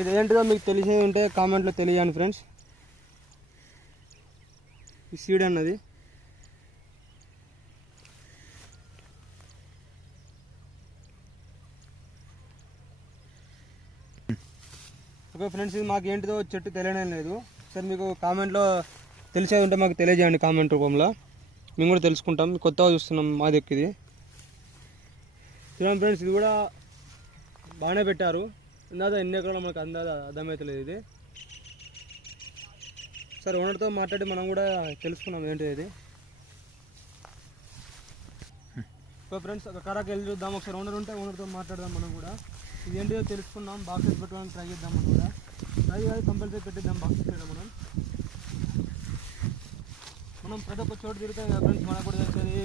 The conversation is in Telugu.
ఇది ఏంటిదో మీకు తెలిసేది ఉంటే కామెంట్లో తెలియండి ఫ్రెండ్స్. ఈ సీడ్ అన్నది ఓకే ఫ్రెండ్స్, ఇది మాకు ఏంటిదో చెట్టు తెలియడం లేదు. సరే మీకు కామెంట్లో తెలిసేది ఉంటే మాకు తెలియజేయండి కామెంట్ రూపంలో, మేము కూడా తెలుసుకుంటాం. కొత్తగా చూస్తున్నాం మా దిక్కు. చూడండి ఫ్రెండ్స్, ఇది కూడా బాగానే పెట్టారు. ఇందాక ఎన్ని ఎకరాలు మనకు అర్థమవుతలేదు ఇది. సరే ఓనర్తో మాట్లాడి మనం కూడా తెలుసుకున్నాం ఏంటి ఇది. సో ఫ్రెండ్స్, ఒక కారాకి వెళ్ళి చూద్దాం. ఒకసారి ఓనర్ ఉంటే ఓనర్తో మాట్లాడదాం మనం కూడా. ఇది ఏంటిదో తెలుసుకున్నాం. బాక్సెస్ పెట్టుకోవడానికి ట్రై చేద్దాం మనం కూడా. ట్రై కాదు, కంపల్సరీ పెట్టిద్దాం బాక్సెస్ చేయడం. మనం ప్రతి ఒక్క చోటు తిరుగుతాం కదా ఫ్రెండ్స్, మనకు కూడా తెలుస్తుంది